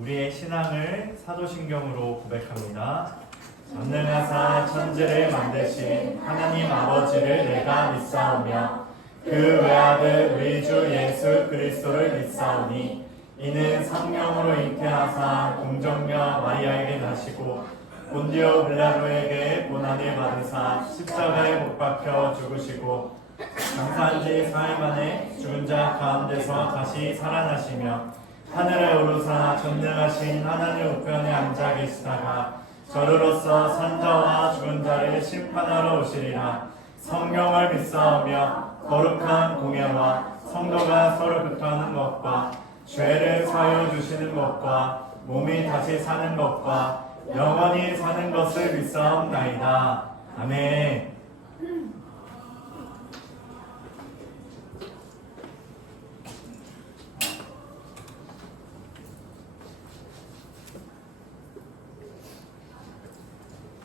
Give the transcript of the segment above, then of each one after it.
우리의 신앙을 사도신경으로 고백합니다. 전능하사 천지를 만드신 하나님 아버지를 내가 믿사오며 그 외아들 우리 주 예수 그리스도를 믿사오니 이는 성령으로 잉태하사 공정녀 마리아에게 나시고 본디오 빌라도에게 고난을 받으사 십자가에 못 박혀 죽으시고 장사한 지 4일 만에 죽은 자 가운데서 다시 살아나시며 하늘에 오르사 전능하신 하나님 우편에 앉아 계시다가 저로로서 산자와 죽은 자를 심판하러 오시리라. 성령을 믿사오며 거룩한 공예와 성도가 서로 교통하는 것과 죄를 사하여 주시는 것과 몸이 다시 사는 것과 영원히 사는 것을 믿사옵나이다. 아멘.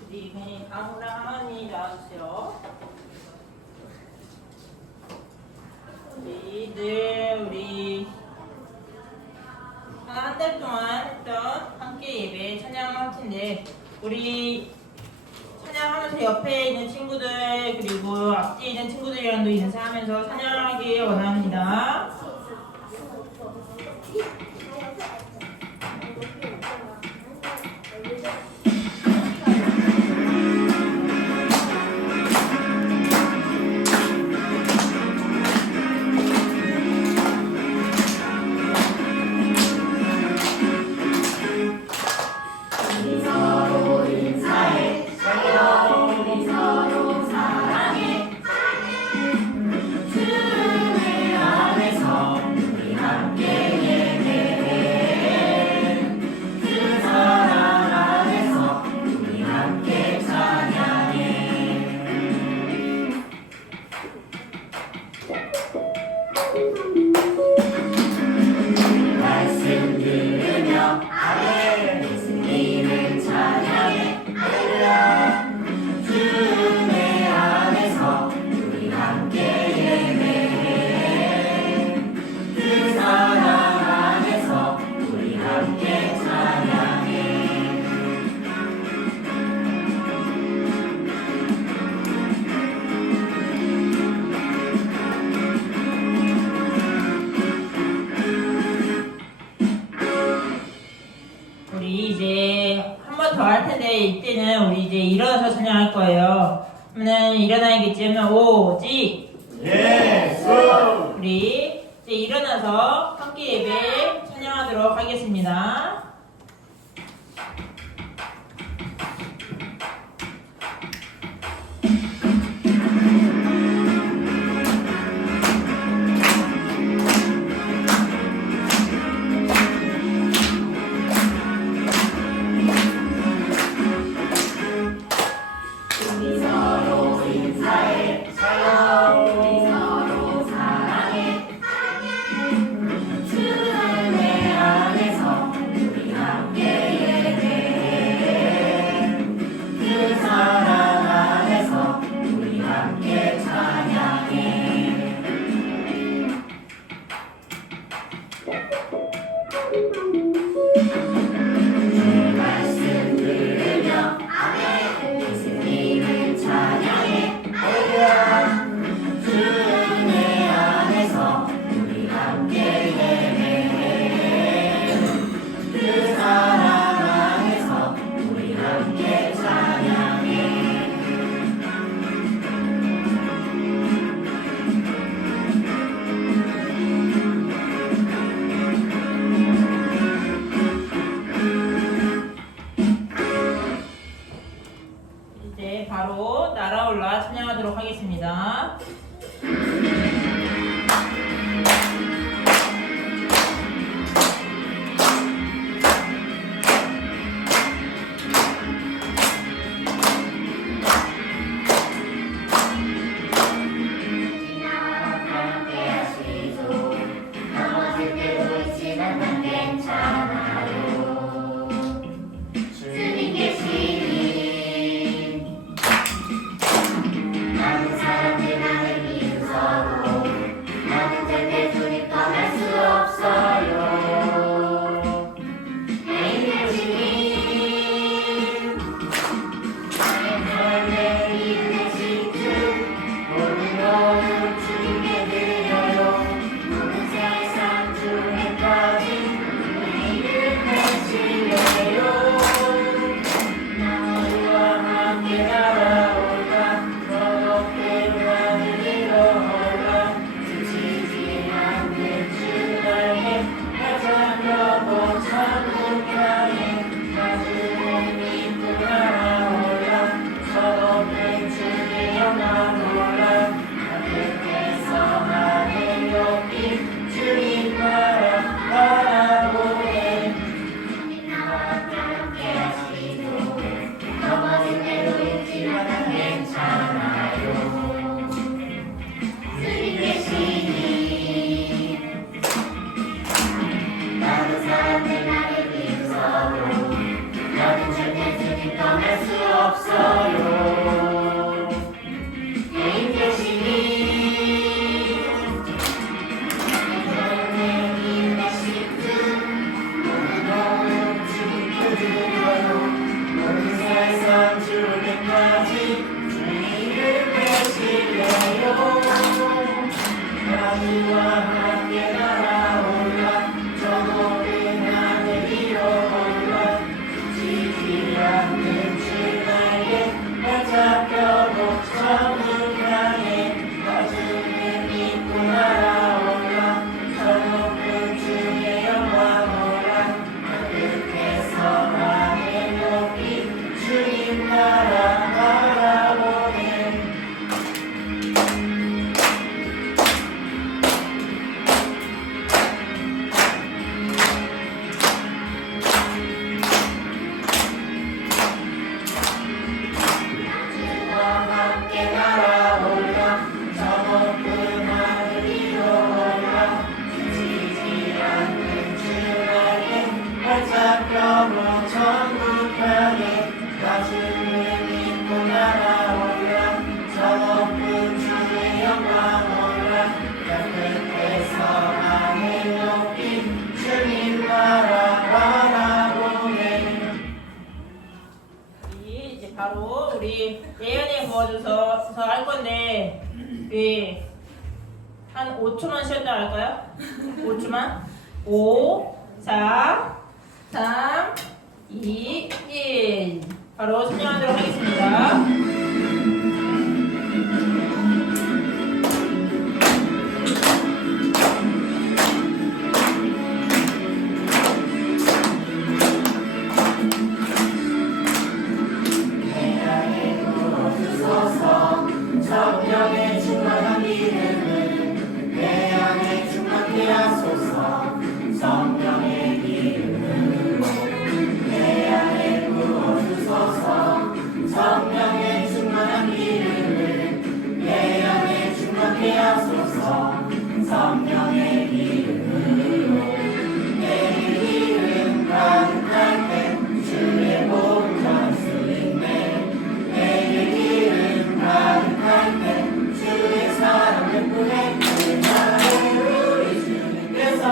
우리 아무랑 하나님 나와주세요. 우리 한 달 동안 했던 함께 예배 찬양할 텐데 우리 찬양하면서 옆에 있는 친구들 그리고 앞뒤에 있는 친구들이랑도 인사하면서 찬양하기 원합니다. 우리 이제 한 번 더 할 텐데 이때는 우리 이제 일어나서 찬양할 거예요. 그러면 일어나야겠지 하면 오직 예수. 우리 이제 일어나서 함께 예배 찬양하도록 하겠습니다. 주의 안에서 우리 잡혀고 천국편에 나주를 믿고 날아오라 저 높은 주의 영광 오라 땅 끝에서 하늘 높이 주님 나라 바라보네. 이제 바로 우리 예언에 모아줘서 할 건데 우리 한 5초만 쉬었다 할까요? 5초만 5 4 3 2 1 바로 설명하도록 하겠습니다. 성령의 충만한 기름을 내 안에 충만케 하소서 성령의 기름으로 내 안에 부어주소서 성령의 충만한 기름을 내 안에 충만케 하소서 성령의 기름으로 내 기름 가득할 때 주의 복을 전할 수 있네 내 기름 가득할 때 주의 사랑 베푸네 그날에 우리 주님께서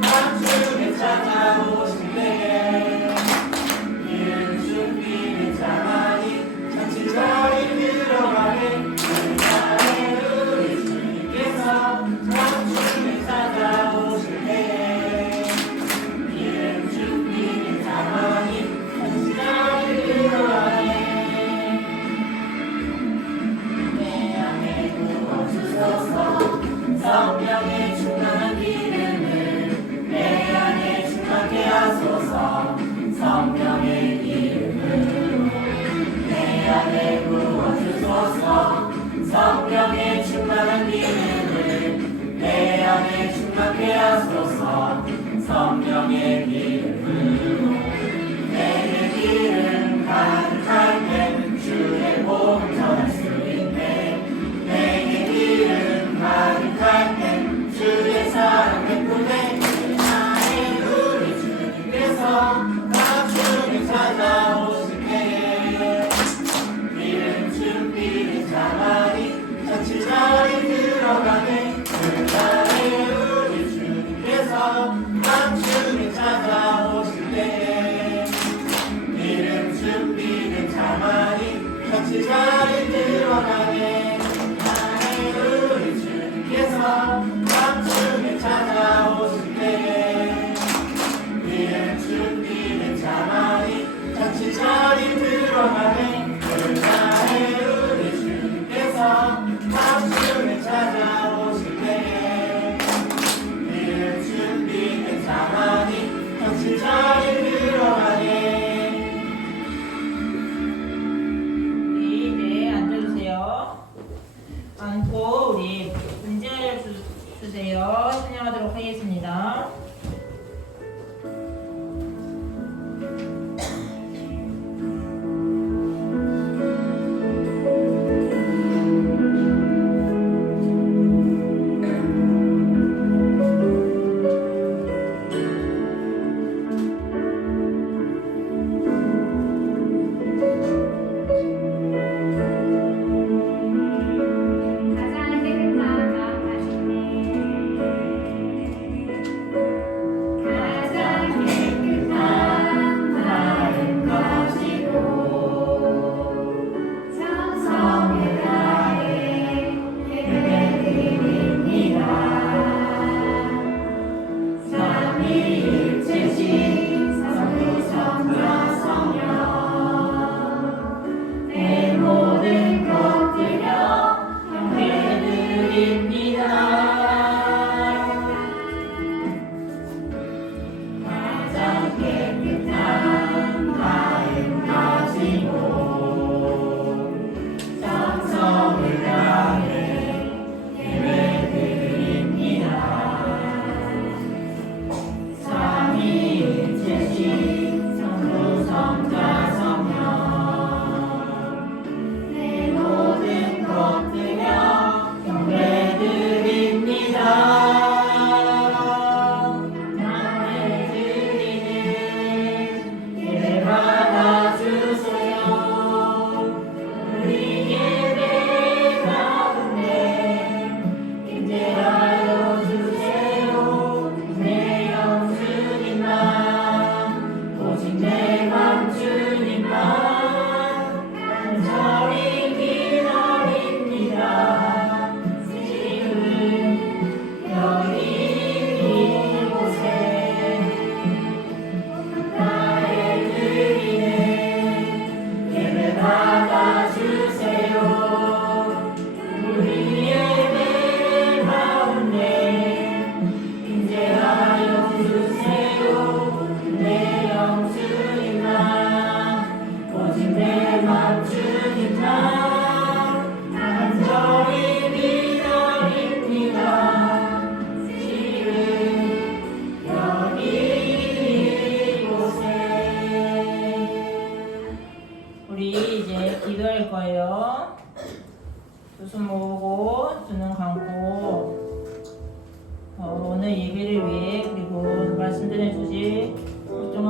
맞춤에 찾아오실 때에 이른 준비를 자만히 잔치자리 들어가네 그날에 우리 주님께서 맞춤에 찾아오실 때에 이른 준비를 자만히 잔치자리 들어가네 성령의 충만한 기름을 내 안에 충만케 하소서 성령의 기름으로 내 안에 부어주소서 성령의 충만한 기름을 내 안에 충만케 하소서 성령의 기름으로 내 기름 가득할 때 주의 복을 전할 수 있네 내 기름 가득할 때 주의 사랑 베푸네 그날에 우리 주님께서 맞춤에 찾아오실 때에 이른 준비를 자만히 잔치자리 들어가네 그날에 우리 주님께서 맞춤에 찾아오실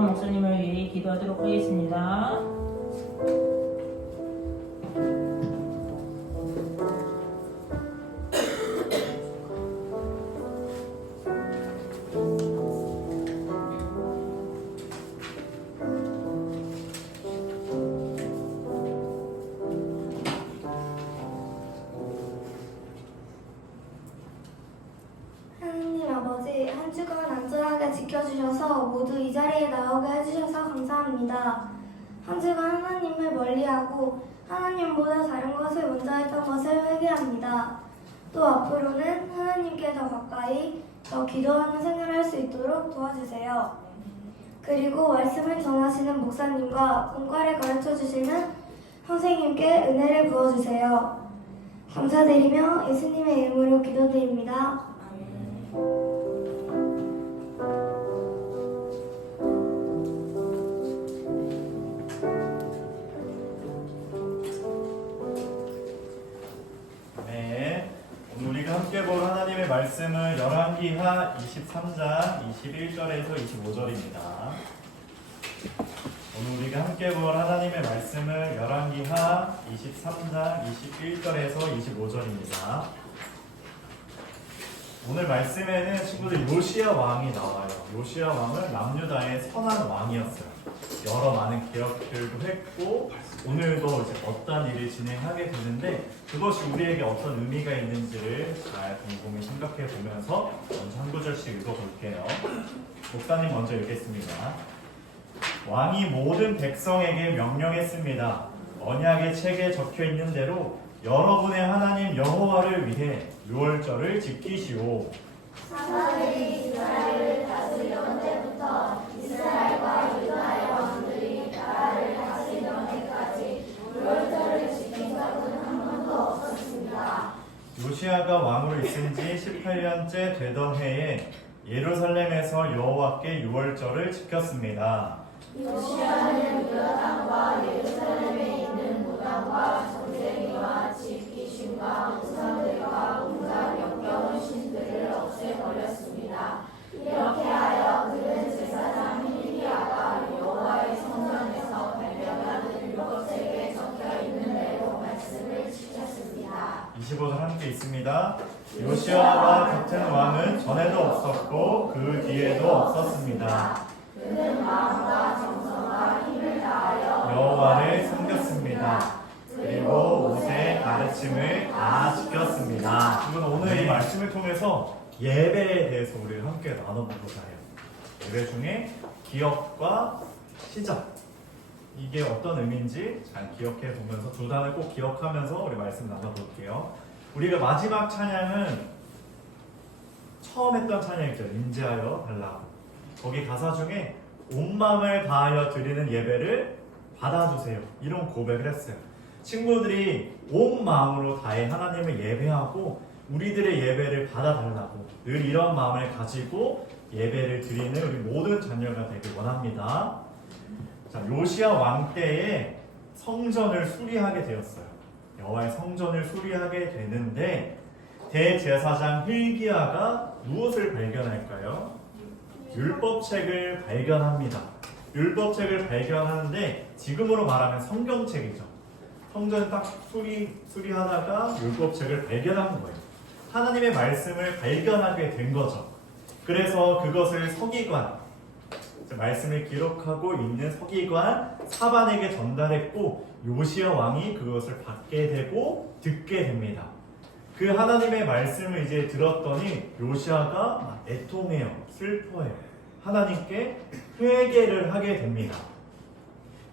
김종원 목사님을 위해 기도하도록 하겠습니다. 하느님 아버지, 한 주간 안전하게 지켜주셔서 모두 이 자리에 나오게 해주셔서 감사합니다. 한 주간 하나님을 멀리하고 하나님보다 다른 것을 먼저 했던 것을 회개합니다. 또 앞으로는 하나님께 더 가까이 더 기도하는 생활을 할 수 있도록 도와주세요. 그리고 말씀을 전하시는 목사님과 공과를 가르쳐주시는 선생님께 은혜를 부어주세요. 감사드리며 예수님의 이름으로 기도드립니다. 네, 오늘 우리가 함께 볼 하나님의 말씀은 열왕기하 23장 21절에서 25절입니다. 오늘 우리가 함께 볼 하나님의 말씀은 열왕기하 23장 21절에서 25절입니다. 오늘 말씀에는 친구들 요시야 왕이 나와요. 요시야 왕은 남유다의 선한 왕이었어요. 여러 많은 기업들도 했고 오늘도 이제 어떤 일을 진행하게 되는데 그것이 우리에게 어떤 의미가 있는지를 잘 곰곰이 생각해 보면서 먼저 한 구절씩 읽어볼게요. 목사님 먼저 읽겠습니다. 왕이 모든 백성에게 명령했습니다. 언약의 책에 적혀 있는 대로 여러분의 하나님 여호와를 위해 유월절을 지키시오. 사사들이 이스라엘을 다스리던 때부터 이스라엘과 유다의 왕들이 나라를 다스리던 때까지 유월절을 지킨 적은 한 번도 없었습니다. 요시야가 왕으로 있은 지 18년째 되던 해에 예루살렘에서 여호와께 유월절을 지켰습니다. 요시야는 유다 땅과 예루살렘에 있는 무당과 전쟁이와 집 귀신과 우상들과 온갖 역겨운 신들을 없애버렸습니다. 이렇게 하여 그는 제사장 hilki야가 여호와의 성전에서 발견한 율법책에 적혀 있는 대로 말씀을 지켰습니다. 25절 함께 있습니다. 요시야와 같은 왕은 전에도 없었고 그 뒤에도 없었습니다. 그는 마음과 정성과 힘을 다하여 여호와를 섬겼습니다. 그리고 모세의 가르침을 다 지켰습니다. 이건 오늘 이 말씀을 통해서 예배에 대해서 우리 함께 나눠보고자 해요. 예배 중에 기억과 시작, 이게 어떤 의미인지 잘 기억해 보면서 두 단을 꼭 기억하면서 우리 말씀 나눠볼게요. 우리가 마지막 찬양은 처음 했던 찬양이죠. 인자하여 달라고. 거기 가사 중에 온 마음을 다하여 드리는 예배를 받아주세요, 이런 고백을 했어요. 친구들이 온 마음으로 다해 하나님을 예배하고 우리들의 예배를 받아달라고 늘 이런 마음을 가지고 예배를 드리는 우리 모든 자녀가 되길 원합니다. 자, 요시야 왕 때에 성전을 수리하게 되었어요. 여호와의 성전을 수리하게 되는데 대제사장 hilki야가 무엇을 발견할까요? 율법책을 발견합니다. 율법책을 발견하는데 지금으로 말하면 성경책이죠. 성전 딱 수리하다가 율법책을 발견한 거예요. 하나님의 말씀을 발견하게 된 거죠. 그래서 그것을 서기관, 말씀을 기록하고 있는 서기관 사반에게 전달했고 요시야 왕이 그것을 받게 되고 듣게 됩니다. 그 하나님의 말씀을 이제 들었더니 요시야가 애통해요. 슬퍼해요. 하나님께 회개를 하게 됩니다.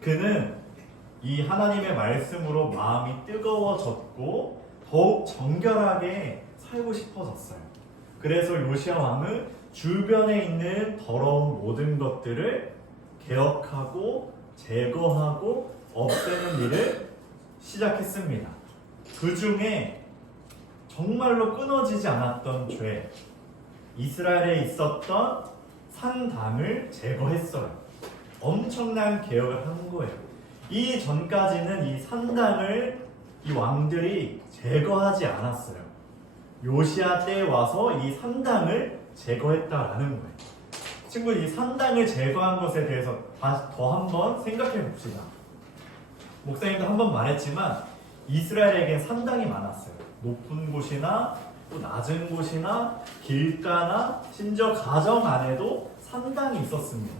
그는 이 하나님의 말씀으로 마음이 뜨거워졌고 더욱 정결하게 살고 싶어졌어요. 그래서 요시야 왕은 주변에 있는 더러운 모든 것들을 개혁하고 제거하고 없애는 일을 시작했습니다. 그 중에 정말로 끊어지지 않았던 죄, 이스라엘에 있었던 산당을 제거했어요. 엄청난 개혁을 한 거예요. 이 전까지는 이 산당을 이 왕들이 제거하지 않았어요. 요시야 때에 와서 이 산당을 제거했다라는 거예요. 친구들 이 산당을 제거한 것에 대해서 더 한번 생각해 봅시다. 목사님도 한번 말했지만 이스라엘에겐 산당이 많았어요. 높은 곳이나 또 낮은 곳이나 길가나 심지어 가정 안에도 산당이 있었습니다.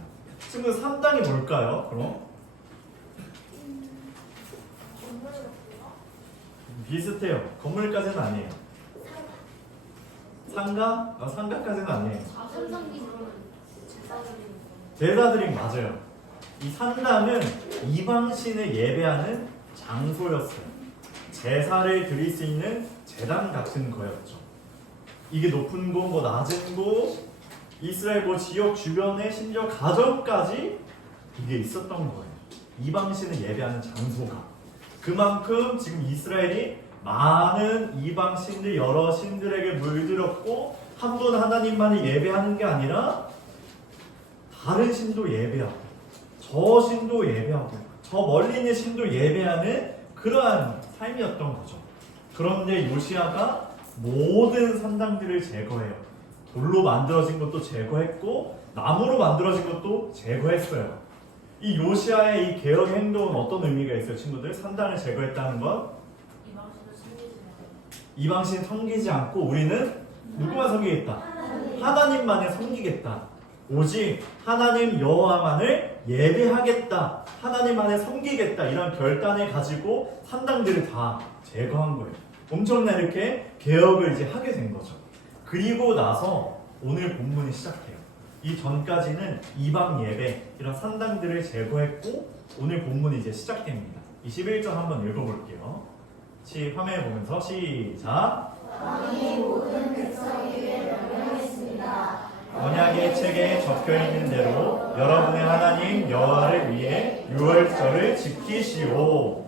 친구 산당이 뭘까요? 그럼 비슷해요. 건물까지는 아니에요. 상가? 상가까지는 아니에요. 제사드림 맞아요. 이 산당은 이방신을 예배하는 장소였어요. 제사를 드릴 수 있는 제단 같은 거였죠. 이게 높은 곳, 뭐 낮은 곳, 이스라엘 뭐 지역 주변에 심지어 가정까지 이게 있었던 거예요. 이방신을 예배하는 장소가. 그만큼 지금 이스라엘이 많은 이방신들, 여러 신들에게 물들었고 한 분 하나님만을 예배하는 게 아니라 다른 신도 예배하고 저 신도 예배하고 저 멀리 있는 신도 예배하는 그러한 삶이었던 거죠. 그런데 요시야가 모든 산당들을 제거해요. 돌로 만들어진 것도 제거했고 나무로 만들어진 것도 제거했어요. 이 요시야의 이 개혁 행동은 어떤 의미가 있어요, 친구들? 산당을 제거했다는 건 이방신 섬기지 않고 우리는 누구만 섬기겠다? 하나님만을 섬기겠다. 오직 하나님 여호와만을 예배하겠다. 하나님만을 섬기겠다. 이런 결단을 가지고 산당들을 다 제거한 거예요. 엄청난 이렇게 개혁을 이제 하게 된 거죠. 그리고 나서 오늘 본문이 시작해요. 이 전까지는 이방 예배, 이런 산당들을 제거했고 오늘 본문이 이제 시작됩니다. 21절 한번 읽어볼게요. 화면에 보면서 시작. 왕이 모든 백성에게 명령했습니다. 언약의 책에 적혀있는 대로 여러분의 하나님 여호와를 위해 유월절을 지키시오.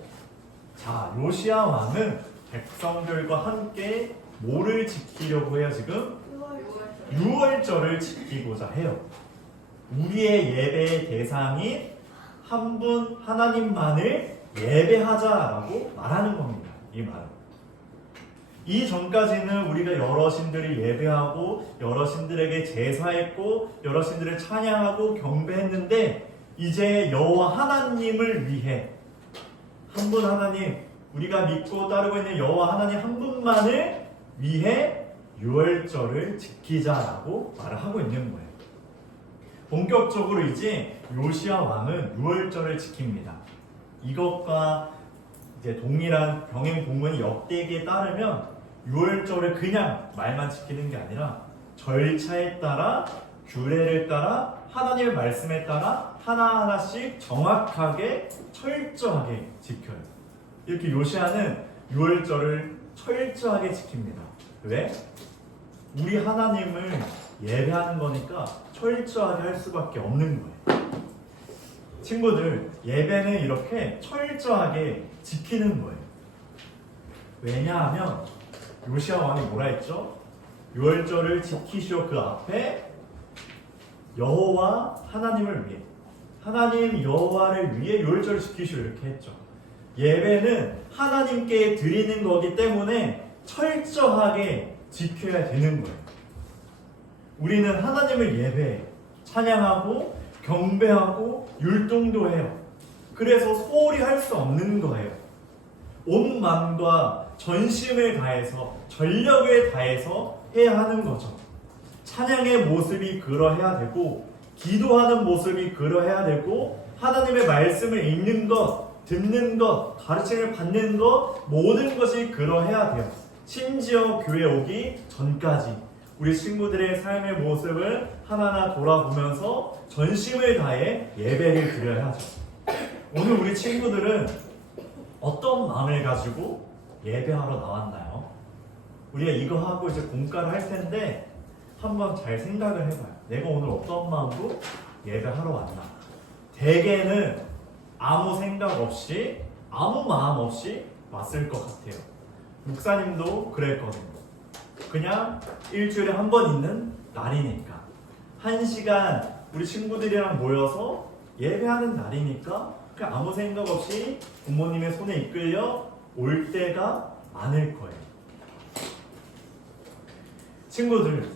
자, 요시야 왕은 백성들과 함께 뭐를 지키려고 해요 지금? 유월절을 지키고자 해요. 우리의 예배의 대상인 한 분 하나님만을 예배하자라고 말하는 겁니다. 이 말은. 이 전까지는 우리가 여러 신들을 예배하고 여러 신들에게 제사했고 여러 신들을 찬양하고 경배했는데 이제 여호와 하나님을 위해 한 분 하나님, 우리가 믿고 따르고 있는 여호와 하나님 한 분만을 위해 유월절을 지키자라고 말을 하고 있는 거예요. 본격적으로 이제 요시야 왕은 유월절을 지킵니다. 이것과 이제 동일한 병행 본문이 역대기에 따르면 유월절을 그냥 말만 지키는 게 아니라 절차에 따라 규례를 따라 하나님의 말씀에 따라 하나하나씩 정확하게 철저하게 지켜요. 이렇게 요시야는 유월절을 철저하게 지킵니다. 왜? 우리 하나님을 예배하는 거니까 철저하게 할 수밖에 없는 거예요. 친구들, 예배는 이렇게 철저하게 지키는 거예요. 왜냐하면 요시야 왕이 뭐라 했죠? 유월절을 지키시오. 그 앞에 여호와 하나님을 위해, 하나님 여호와를 위해 유월절을 지키시오 이렇게 했죠. 예배는 하나님께 드리는 거기 때문에 철저하게 지켜야 되는 거예요. 우리는 하나님을 예배해요. 찬양하고 경배하고 율동도 해요. 그래서 소홀히 할 수 없는 거예요. 온 마음과 전심을 다해서 전력을 다해서 해야 하는 거죠. 찬양의 모습이 그러해야 되고 기도하는 모습이 그러해야 되고 하나님의 말씀을 읽는 것, 듣는 것, 가르침을 받는 것 모든 것이 그러해야 돼요. 심지어 교회 오기 전까지 우리 친구들의 삶의 모습을 하나하나 돌아보면서 전심을 다해 예배를 드려야 하죠. 오늘 우리 친구들은 어떤 마음을 가지고 예배하러 나왔나요? 우리가 이거 하고 이제 공과를 할 텐데 한번 잘 생각을 해봐요. 내가 오늘 어떤 마음으로 예배하러 왔나? 대개는 아무 생각 없이 아무 마음 없이 왔을 것 같아요. 목사님도 그랬거든요. 그냥 일주일에 한 번 있는 날이니까 1시간 우리 친구들이랑 모여서 예배하는 날이니까 그냥 아무 생각 없이 부모님의 손에 이끌려 올 때가 많을 거예요. 친구들,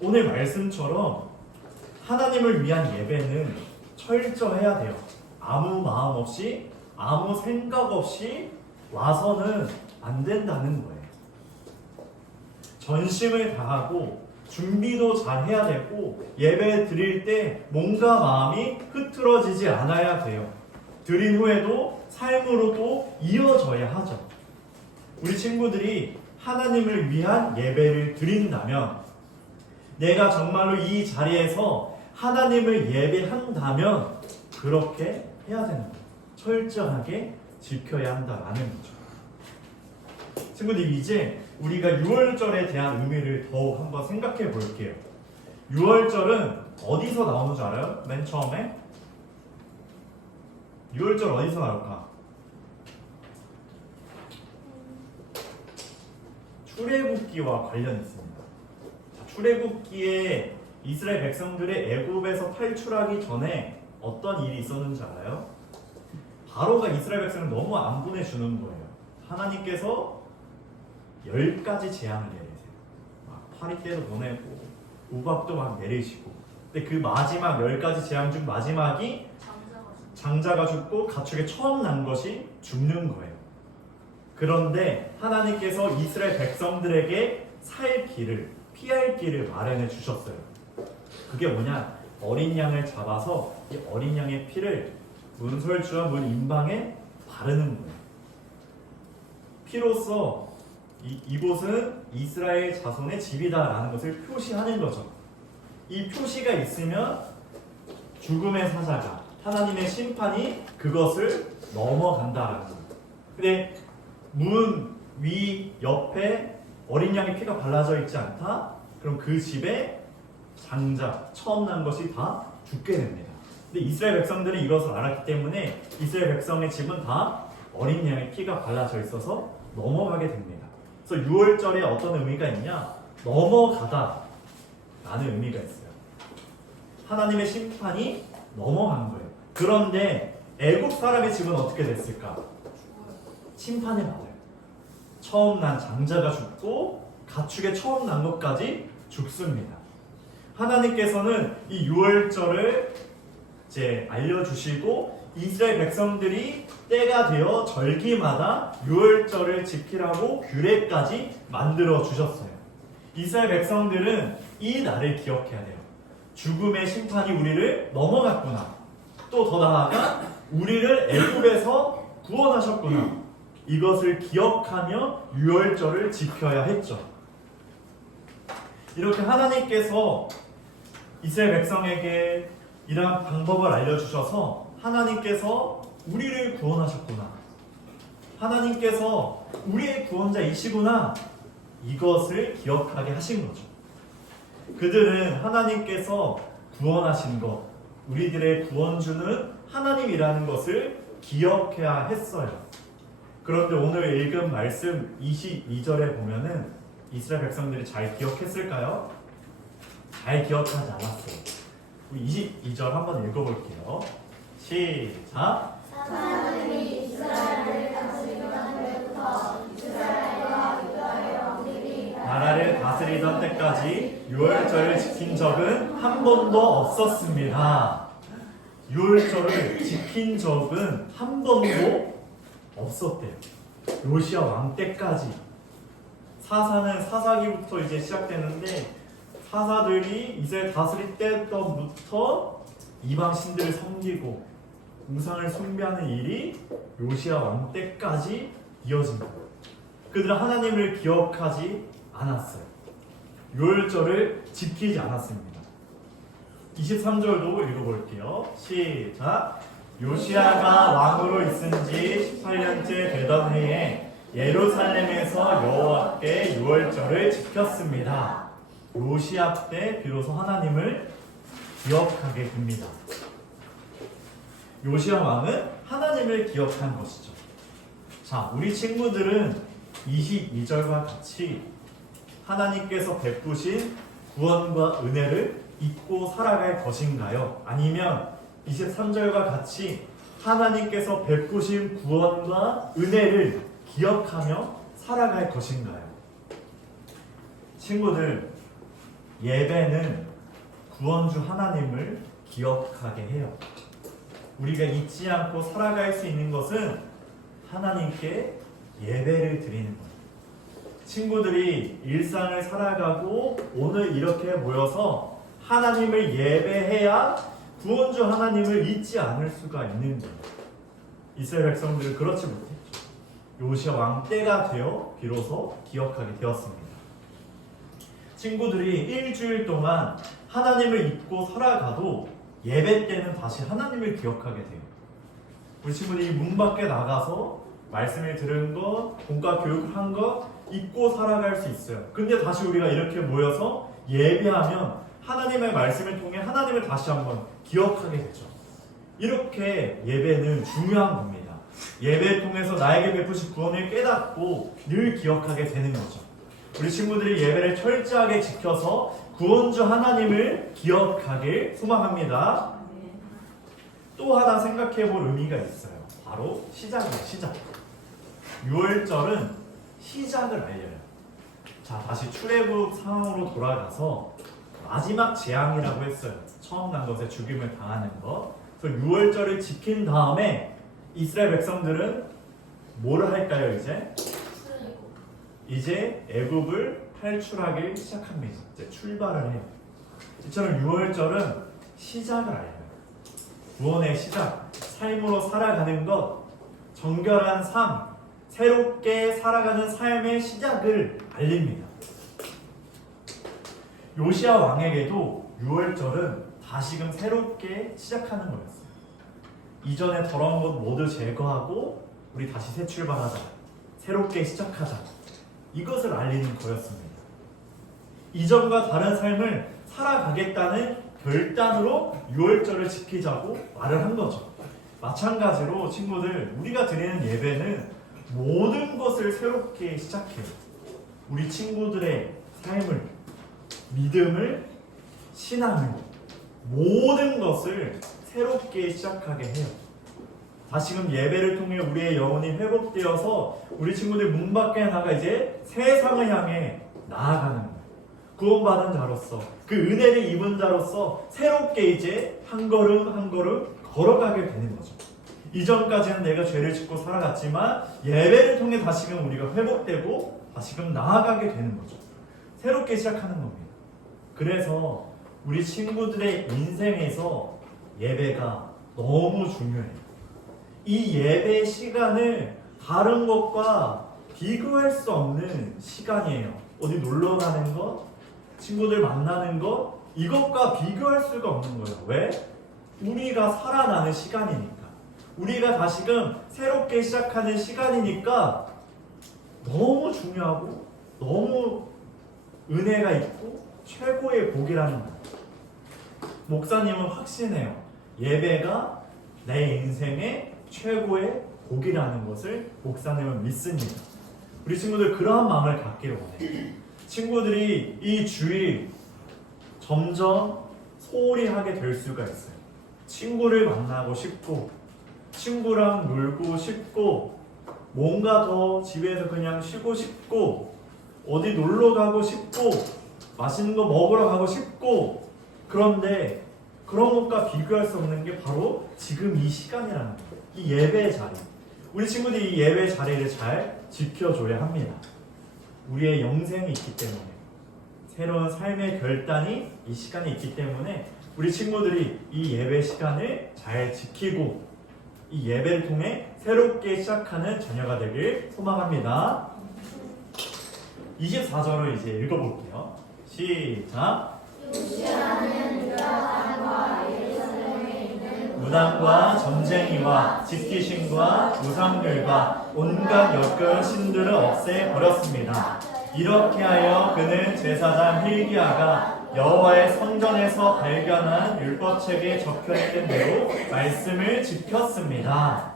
오늘 말씀처럼 하나님을 위한 예배는 철저해야 돼요. 아무 마음 없이, 아무 생각 없이 와서는 안 된다는 거예요. 전심을 다하고 준비도 잘 해야 되고 예배 드릴 때 몸과 마음이 흐트러지지 않아야 돼요. 드린 후에도 삶으로도 이어져야 하죠. 우리 친구들이 하나님을 위한 예배를 드린다면, 내가 정말로 이 자리에서 하나님을 예배한다면 그렇게 해야 되는 거예요. 철저하게 지켜야 한다라는 거죠. 친구들, 이제 우리가 6월절에 대한 의미를 더욱 한번 생각해 볼게요. 6월절은 어디서 나오는 줄 알아요? 맨 처음에 6월절 어디서 나올까? 출애굽기와 관련이 있습니다. 출애굽기에 이스라엘 백성들의 애굽에서 탈출하기 전에 어떤 일이 있었는지 알아요? 바로가 이스라엘 백성을 너무 안 보내주는 거예요. 하나님께서 10가지 재앙을 내리세요. 막 파리떼도 보내고 우박도 막 내리시고. 근데 그 마지막 10가지 재앙 중 마지막이 장자가 죽고 가축에 처음 난 것이 죽는 거예요. 그런데 하나님께서 이스라엘 백성들에게 살 길을, 피할 길을 마련해 주셨어요. 그게 뭐냐? 어린 양을 잡아서 이 어린 양의 피를 문설주와 문 임방에 바르는 거예요. 피로써 이곳은 이스라엘 자손의 집이다라는 것을 표시하는 거죠. 이 표시가 있으면 죽음의 사자가, 하나님의 심판이 그것을 넘어간다라는 거예요. 근데 문 위 옆에 어린 양의 피가 발라져 있지 않다? 그럼 그 집에 장자, 처음 난 것이 다 죽게 됩니다. 근데 이스라엘 백성들이 이것을 알았기 때문에 이스라엘 백성의 집은 다 어린 양의 피가 발라져 있어서 넘어가게 됩니다. 그래서 6월절에 어떤 의미가 있냐? 넘어가다 라는 의미가 있어요. 하나님의 심판이 넘어간 거예요. 그런데 애국 사람의 집은 어떻게 됐을까? 심판을 받아요. 처음 난 장자가 죽고 가축에 처음 난 것까지 죽습니다. 하나님께서는 이 6월절을 이제 알려주시고 이스라엘 백성들이 때가 되어 절기마다 6월절을 지키라고 규례까지 만들어 주셨어요. 이스라엘 백성들은 이 날을 기억해야 돼요. 죽음의 심판이 우리를 넘어갔구나. 또 더 나아가 우리를 애굽에서 구원하셨구나. 이것을 기억하며 6월절을 지켜야 했죠. 이렇게 하나님께서 이스라엘 백성에게 이러한 방법을 알려주셔서 하나님께서 우리를 구원하셨구나. 하나님께서 우리의 구원자이시구나. 이것을 기억하게 하신 거죠. 그들은 하나님께서 구원하신 것, 우리들의 구원주는 하나님이라는 것을 기억해야 했어요. 그런데 오늘 읽은 말씀 22절에 보면은 이스라엘 백성들이 잘 기억했을까요? 잘 기억하지 않았어요. 22절 한번 읽어볼게요. 시작. 하나님이 이스라엘을 다스리던 때부터 이스라엘과 유다의 왕들이 나라를 다스리던 때까지 6월절을 지킨 적은 한 번도 없었습니다. 6월절을 지킨 적은 한 번도 없었대요. 요시야 왕 때까지. 사사는 사사기부터 이제 시작되는데 사사들이 이제 다스릴 때부터 이방 신들을 섬기고 우상을 숭배하는 일이 요시야 왕 때까지 이어진 거예요. 그들은 하나님을 기억하지 않았어요. 유월절을 지키지 않았습니다. 23절도 읽어볼게요. 시작. 요시야가 왕으로 있은 지 18년째 되던 해에 예루살렘에서 여호와께 유월절을 지켰습니다. 요시야 때 비로소 하나님을 기억하게 됩니다. 요시야 왕은 하나님을 기억한 것이죠. 자, 우리 친구들은 22절과 같이 하나님께서 베푸신 구원과 은혜를 잊고 살아갈 것인가요? 아니면 23절과 같이 하나님께서 베푸신 구원과 은혜를 기억하며 살아갈 것인가요? 친구들, 예배는 구원주 하나님을 기억하게 해요. 우리가 잊지 않고 살아갈 수 있는 것은 하나님께 예배를 드리는 거예요. 친구들이 일상을 살아가고 오늘 이렇게 모여서 하나님을 예배해야 구원주 하나님을 잊지 않을 수가 있는 거예요. 이스라엘 백성들은 그렇지 못했죠. 요시야 왕 때가 되어 비로소 기억하게 되었습니다. 친구들이 일주일 동안 하나님을 잊고 살아가도 예배 때는 다시 하나님을 기억하게 돼요. 우리 친구들이 문 밖에 나가서 말씀을 들은 것, 본과 교육을 한 것 잊고 살아갈 수 있어요. 근데 다시 우리가 이렇게 모여서 예배하면 하나님의 말씀을 통해 하나님을 다시 한번 기억하게 되죠. 이렇게 예배는 중요한 겁니다. 예배를 통해서 나에게 베푸신 구원을 깨닫고 늘 기억하게 되는 거죠. 우리 친구들이 예배를 철저하게 지켜서 구원주 하나님을 기억하길 소망합니다. 또 하나 생각해 볼 의미가 있어요. 바로 시작이에요. 시작. 6월절은 시작을 알려요. 자, 다시 출애굽 상황으로 돌아가서 마지막 재앙이라고 했어요. 처음 난 것에 죽임을 당하는 것. 그래서 6월절을 지킨 다음에 이스라엘 백성들은 뭘 할까요? 이제 애굽을 탈출하기 시작합니다. 이제 출발을 해요. 이처럼 6월절은 시작을 알려요. 구원의 시작, 삶으로 살아가는 것, 정결한 삶, 새롭게 살아가는 삶의 시작을 알립니다. 요시야 왕에게도 6월절은 다시금 새롭게 시작하는 거였어요. 이전에 더러운 것 모두 제거하고 우리 다시 새 출발하자, 새롭게 시작하자, 이것을 알리는 거였습니다. 이전과 다른 삶을 살아가겠다는 결단으로 6월절을 지키자고 말을 한 거죠. 마찬가지로 친구들, 우리가 드리는 예배는 모든 것을 새롭게 시작해요. 우리 친구들의 삶을, 믿음을, 신앙을, 모든 것을 새롭게 시작하게 해요. 다시금 예배를 통해 우리의 영혼이 회복되어서 우리 친구들 문 밖에 나가 이제 세상을 향해 나아가는 거예요. 구원받은 자로서, 그 은혜를 입은 자로서 새롭게 이제 한 걸음 한 걸음 걸어가게 되는 거죠. 이전까지는 내가 죄를 짓고 살아갔지만 예배를 통해 다시금 우리가 회복되고 다시금 나아가게 되는 거죠. 새롭게 시작하는 겁니다. 그래서 우리 친구들의 인생에서 예배가 너무 중요해요. 이 예배 시간을 다른 것과 비교할 수 없는 시간이에요. 어디 놀러 가는 것, 친구들 만나는 것, 이것과 비교할 수가 없는 거예요. 왜? 우리가 살아나는 시간이니까. 우리가 다시금 새롭게 시작하는 시간이니까 너무 중요하고 너무 은혜가 있고 최고의 복이라는 거예요. 목사님은 확신해요. 예배가 내 인생의 최고의 복이라는 것을 목사님은 믿습니다. 우리 친구들 그러한 마음을 갖기를 원해요. 친구들이 이 주일 점점 소홀히 하게 될 수가 있어요. 친구를 만나고 싶고 친구랑 놀고 싶고 뭔가 더 집에서 그냥 쉬고 싶고 어디 놀러 가고 싶고 맛있는 거 먹으러 가고 싶고, 그런데 그런 것과 비교할 수 없는 게 바로 지금 이 시간이라는 거예요. 이 예배의 자리. 우리 친구들이 이 예배의 자리를 잘 지켜줘야 합니다. 우리의 영생이 있기 때문에, 새로운 삶의 결단이 이 시간에 있기 때문에 우리 친구들이 이 예배 시간을 잘 지키고 이 예배를 통해 새롭게 시작하는 자녀가 되길 소망합니다. 24절을 이제 읽어볼게요. 시작. 무당과 전쟁이와 집귀신과 우상들과 온갖 역겨운 신들을 없애버렸습니다. 이렇게 하여 그는 제사장 hil기야가 여호와의 성전에서 발견한 율법책에 적혀있는 대로 말씀을 지켰습니다.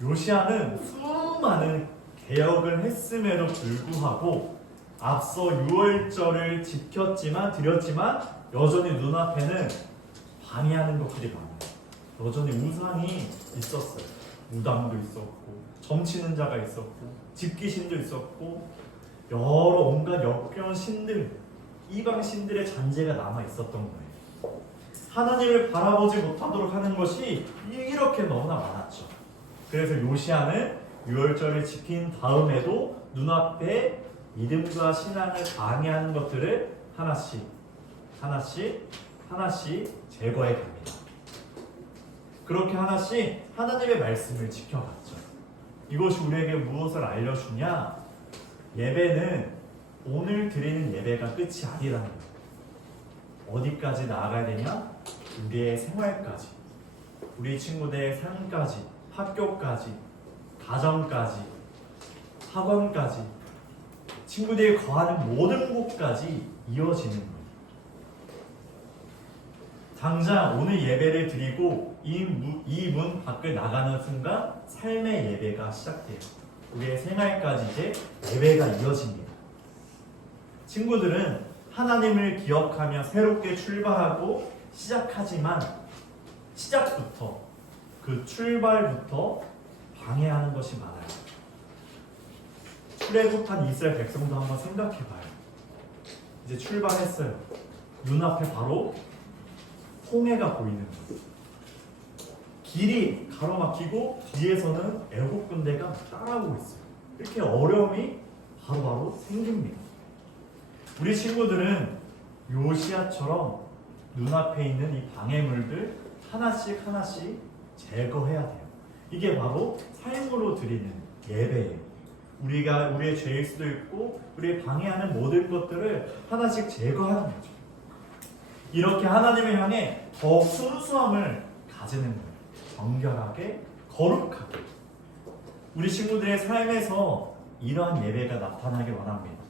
요시야는 수많은 개혁을 했음에도 불구하고 앞서 6월절을 드렸지만 여전히 눈앞에는 방해하는 것들이 많아요. 여전히 우상이 있었어요. 무당도 있었고 점치는 자가 있었고 집귀신도 있었고 여러 온갖 역겨운 신들, 이방 신들의 잔재가 남아 있었던 거예요. 하나님을 바라보지 못하도록 하는 것이 이렇게 너무나 많았죠. 그래서 요시야는 유월절을 지킨 다음에도 눈앞에 믿음과 신앙을 방해하는 것들을 하나씩 제거해 갑니다. 그렇게 하나씩 하나님의 말씀을 지켜갔죠. 이것이 우리에게 무엇을 알려주냐? 예배는 오늘 드리는 예배가 끝이 아니라는 거예요. 어디까지 나아가야 되냐? 우리의 생활까지, 우리 친구들의 삶까지, 학교까지, 가정까지, 학원까지, 친구들이 거하는 모든 곳까지 이어지는 거예요. 당장 오늘 예배를 드리고 이 문 밖을 나가는 순간 삶의 예배가 시작돼요. 우리의 생활까지 이제 예배가 이어집니다. 친구들은 하나님을 기억하며 새롭게 출발하고 시작하지만 시작부터 그 출발부터 방해하는 것이 많아요. 출애굽한 이스라엘 백성도 한번 생각해봐요. 이제 출발했어요. 눈앞에 바로 홍해가 보이는 거예요. 길이 가로막히고 뒤에서는 애국 군대가 따라오고 있어요. 이렇게 어려움이 바로바로 생깁니다. 우리 친구들은 요시야처럼 눈앞에 있는 이 방해물들 하나씩 제거해야 돼요. 이게 바로 삶으로 드리는 예배예요. 우리의 죄일 수도 있고 우리의 방해하는 모든 것들을 하나씩 제거하는 거죠. 이렇게 하나님을 향해 더욱 순수함을 가지는 거예요. 정결하게, 거룩하게. 우리 친구들의 삶에서 이러한 예배가 나타나길 원합니다.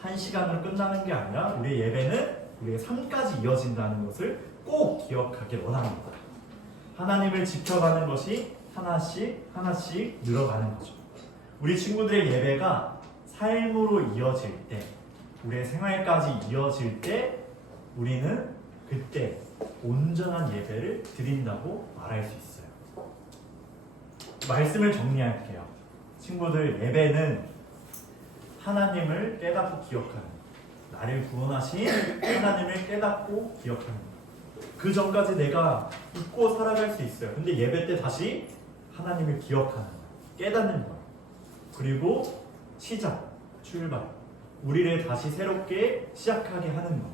한 시간으로 끝나는 게 아니라 우리의 예배는 우리의 삶까지 이어진다는 것을 꼭 기억하길 원합니다. 하나님을 지켜가는 것이 하나씩 늘어가는 거죠. 우리 친구들의 예배가 삶으로 이어질 때, 우리의 생활까지 이어질 때 우리는 그때 온전한 예배를 드린다고 말할 수 있어요. 말씀을 정리할게요. 친구들, 예배는 하나님을 깨닫고 기억하는, 나를 구원하신 하나님을 깨닫고 기억하는 것. 그 전까지 내가 잊고 살아갈 수 있어요. 근데 예배 때 다시 하나님을 기억하는 것, 깨닫는 것. 그리고 출발. 우리를 다시 새롭게 시작하게 하는 것.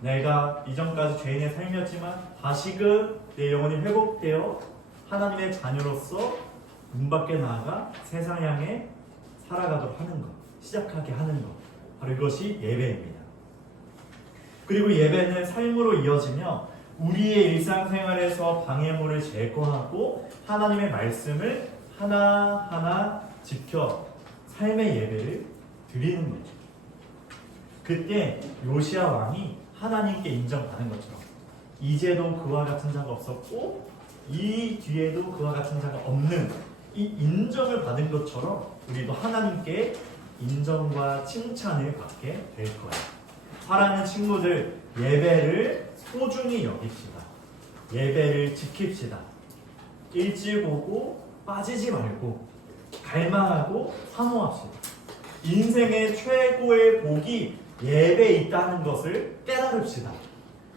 내가 이전까지 죄인의 삶이었지만 다시금 내 영혼이 회복되어 하나님의 자녀로서 문 밖에 나아가 세상 향해 살아가도록 하는 것, 시작하게 하는 것. 바로 이것이 예배입니다. 그리고 예배는 삶으로 이어지며 우리의 일상생활에서 방해물을 제거하고 하나님의 말씀을 하나하나 지켜 삶의 예배를 드리는 거죠. 그때 요시야 왕이 하나님께 인정받는 것처럼 이제도 그와 같은 자가 없었고 이 뒤에도 그와 같은 자가 없는 이 인정을 받은 것처럼 우리도 하나님께 인정과 칭찬을 받게 될 거예요. 사랑하는 친구들, 예배를 소중히 여깁시다. 예배를 지킵시다. 일찍 오고 빠지지 말고 갈망하고 사모합시다. 인생의 최고의 복이 예배에 있다는 것을 깨달읍시다.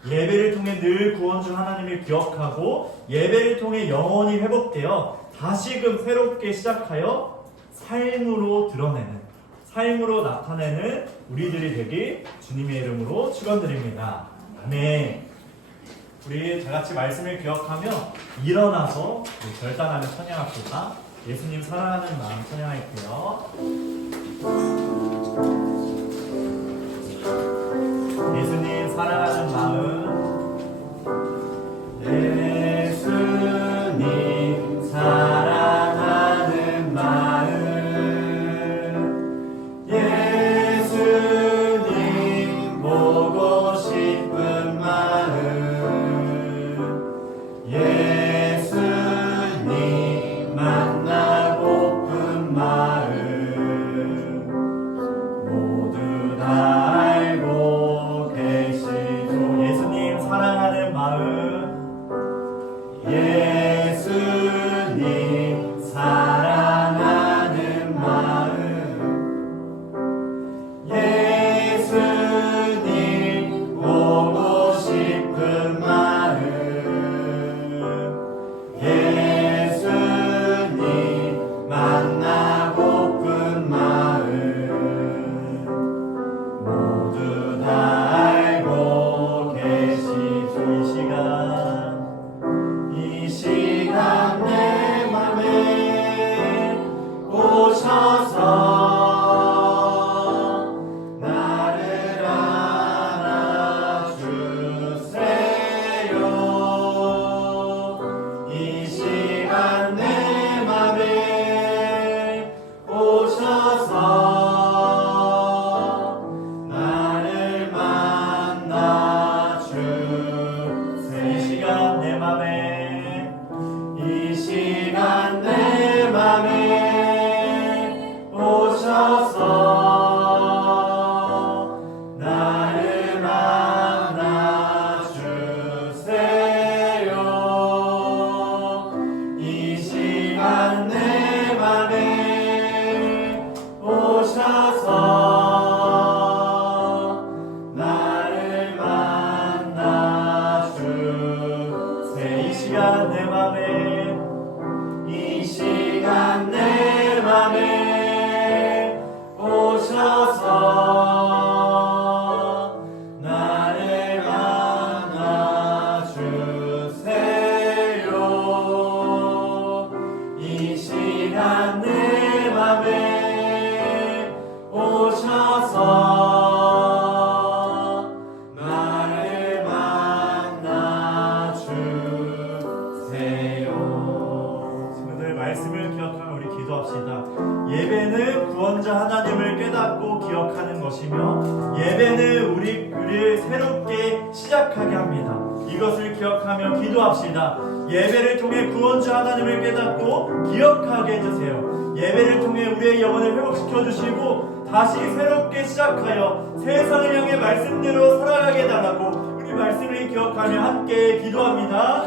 예배를 통해 늘 구원주 하나님을 기억하고 예배를 통해 영혼이 회복되어 다시금 새롭게 시작하여 삶으로 드러내는, 삶으로 나타내는 우리들이 되길 주님의 이름으로 축원드립니다. 아멘. 우리 다같이 말씀을 기억하며 일어나서 결단하며 찬양합시다. 예수님 사랑하는 마음 찬양할게요. 예수님 사랑하는 마음, 예수님 사랑하는 마음, 예수님 보고 싶은 마음, 예수님 만나고픈 마음, 모두 다 알고 계시죠. 예수님 말씀을 기억하며 우리 기도합시다. 예배는 구원자 하나님을 깨닫고 기억하는 것이며 예배는 우리를 새롭게 시작하게 합니다. 이것을 기억하며 기도합시다. 예배를 통해 구원자 하나님을 깨닫고 기억하게 해주세요. 예배를 통해 우리의 영혼을 회복시켜 주시고 다시 새롭게 시작하여 세상을 향해 말씀대로 살아가게 해달라고 우리 말씀을 기억하며 함께 기도합니다.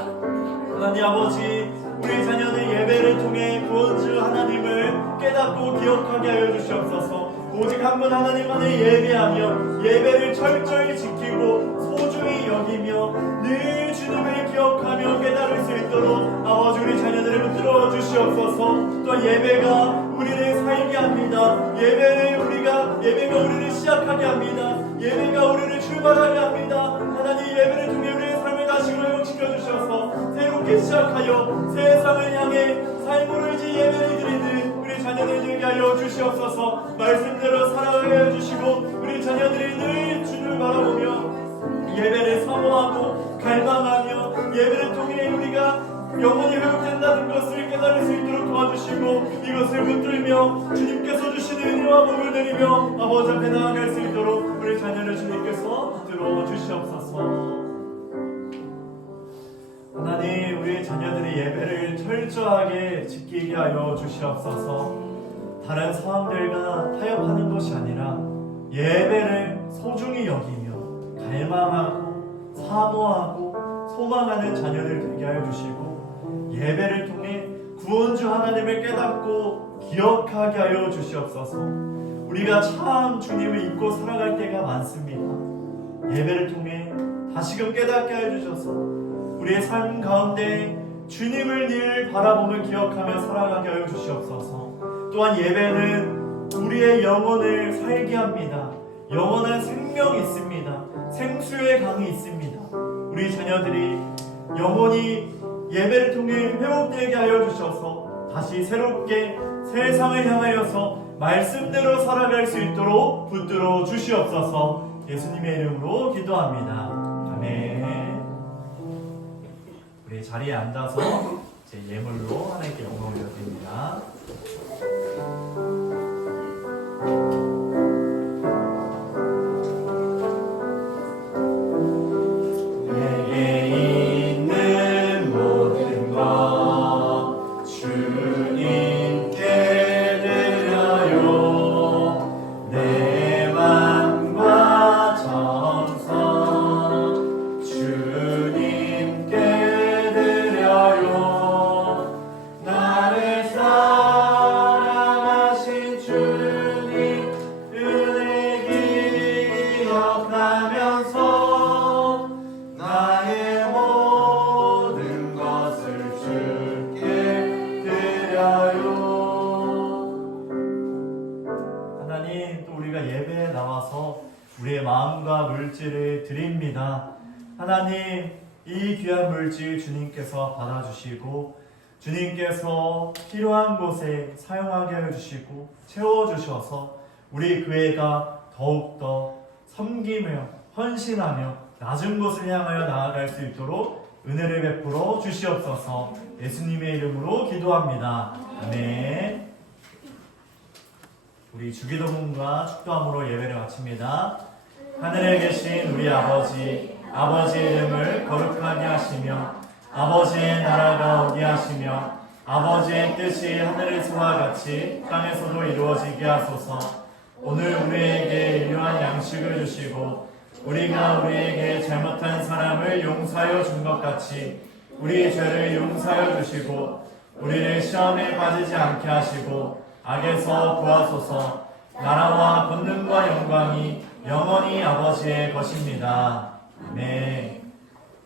하나님 아버지, 우리 자녀들 예배를 통해 구원주 하나님을 깨닫고 기억하게 하여 주시옵소서. 오직 한 분 하나님만을 예배하며 예배를 철저히 지키고 소중히 여기며 늘 주님을 기억하며 깨달을 수 있도록 아버지 우리 자녀들을 붙들어 주시옵소서. 또 예배가 우리를 살게 합니다. 예배가 우리를 시작하게 합니다. 예배가 우리를 출발하게 합니다. 하나님, 예배를 통해 우리의 삶을 다시 회복시켜 주셔서 새롭게 시작하여 세상을 향해 삶으로 이제 예배를 드리는 우리 자녀들 되게 하여 주시옵소서. 말씀대로 살아가게 하여 주시고 우리 자녀들이 늘 주를 바라보며 예배를 사모하고 갈망하며 예배를 통해 우리가 영혼이 회복된다는 것을 깨달을 수 있도록 도와주시고 이것을 붙들며 주님께서 주시는 은혜와 복을 드리며 아버지 앞에 나아갈 수 있도록 우리 자녀를 주님께서 붙들어 주시옵소서. 하나님, 우리 자녀들이 예배를 철저하게 지키게 하여 주시옵소서. 다른 상황들과 타협하는 것이 아니라 예배를 소중히 여기며 갈망하고 사모하고 소망하는 자녀들 되게 하여 주시고 예배를 통해 구원주 하나님을 깨닫고 기억하게 하여 주시옵소서. 우리가 참 주님을 잊고 살아갈 때가 많습니다. 예배를 통해 다시금 깨닫게 하여 주셔서 우리의 삶 가운데 주님을 늘 바라보며 기억하며 살아가게 하여 주시옵소서. 또한 예배는 우리의 영혼을 살게 합니다. 영원한 생명이 있습니다. 생수의 강이 있습니다. 우리 자녀들이 영혼이 예배를 통해 회복되게 하여 주셔서 다시 새롭게 세상을 향하여서 말씀대로 살아갈 수 있도록 붙들어 주시옵소서. 예수님의 이름으로 기도합니다. 아멘. 우리 자리에 앉아서 제 예물로 하나님께 영광을 올려드립니다. 우리의 마음과 물질을 드립니다. 하나님, 이 귀한 물질 주님께서 받아주시고 주님께서 필요한 곳에 사용하게 해주시고 채워주셔서 우리 교회가 더욱더 섬기며 헌신하며 낮은 곳을 향하여 나아갈 수 있도록 은혜를 베풀어 주시옵소서. 예수님의 이름으로 기도합니다. 아멘. 우리 주기도문과 축도함으로 예배를 마칩니다. 하늘에 계신 우리 아버지, 아버지의 이름을 거룩하게 하시며 아버지의 나라가 오게 하시며 아버지의 뜻이 하늘에서와 같이 땅에서도 이루어지게 하소서. 오늘 우리에게 일용할 양식을 주시고 우리가 우리에게 잘못한 사람을 용서하여 준 것 같이 우리의 죄를 용서하여 주시고 우리를 시험에 빠지지 않게 하시고 악에서 구하소서. 나라와 권능과 영광이 영원히 아버지의 것입니다. 아멘.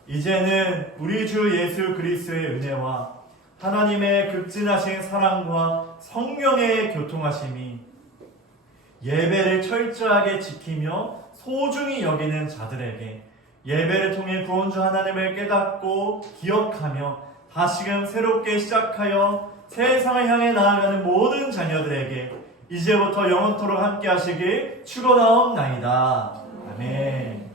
이제는 우리 주 예수 그리스도의 은혜와 하나님의 극진하신 사랑과 성령의 교통하심이 예배를 철저하게 지키며 소중히 여기는 자들에게 예배를 통해 구원주 하나님을 깨닫고 기억하며 다시금 새롭게 시작하여 세상을 향해 나아가는 모든 자녀들에게 이제부터 영원토록 함께 하시길 축원하옵나이다. 아멘.